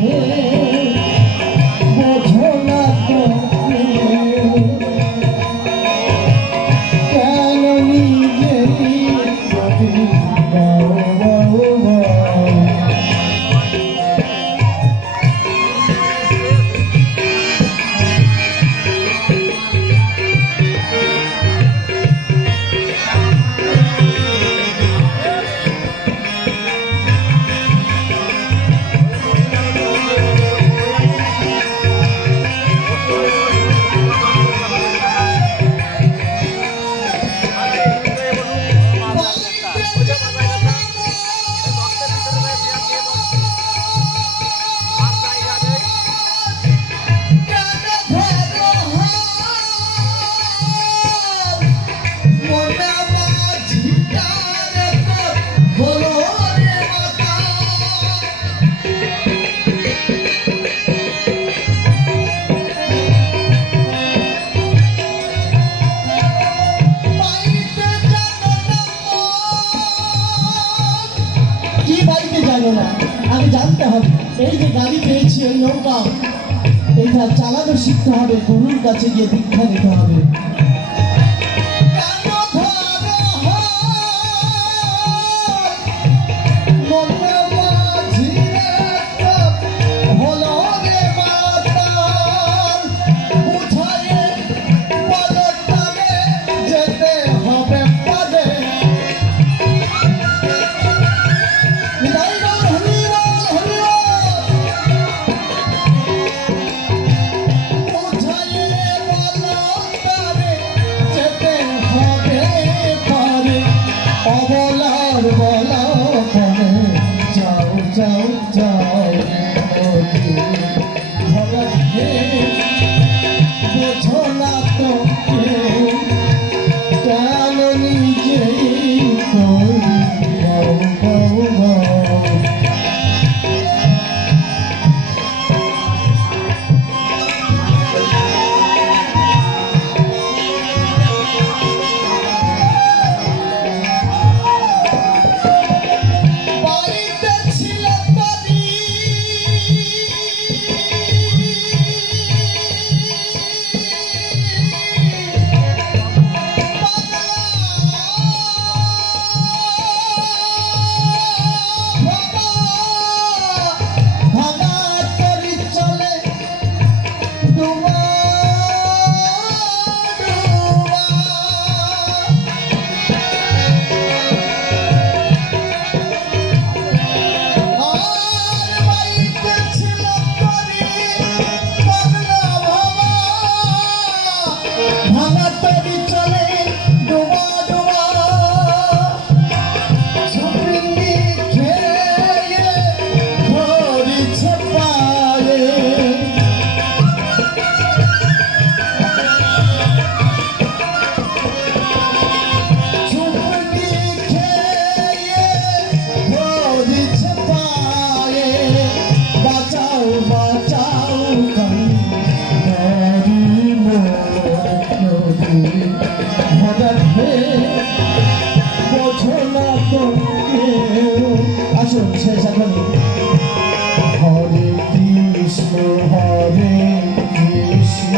Hey হবে না আগে জানতে হবে। এই যে গাড়ি পেয়েছি ওই নৌকা, এইটা চালানো শিখতে হবে, গুরুর কাছে গিয়ে দীক্ষা নিতে হবে। অব আছে সকলে হরে কৃষ্ণ হরে কৃষ্ণ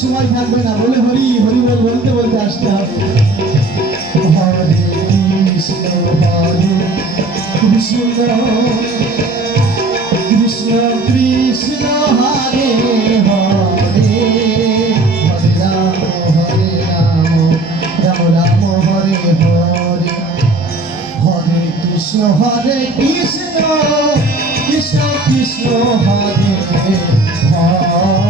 সময় থাকবে না, বলে হরি হরি বল, বলতে বলতে আসতে হবে। কৃষ্ণ কৃষ্ণ কৃষ্ণ হরে হরে কৃষ্ণ হরে কৃষ্ণ কৃষ্ণ কৃষ্ণ, হরে হরে।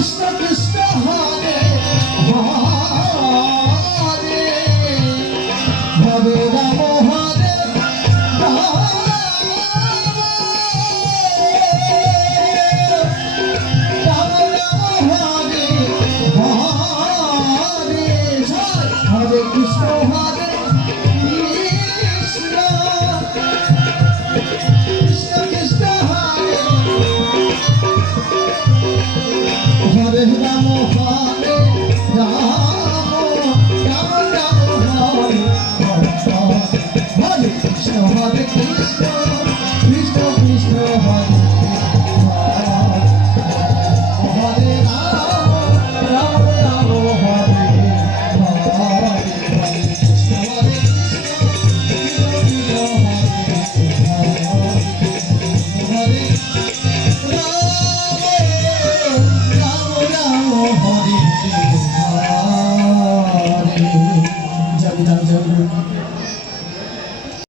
is not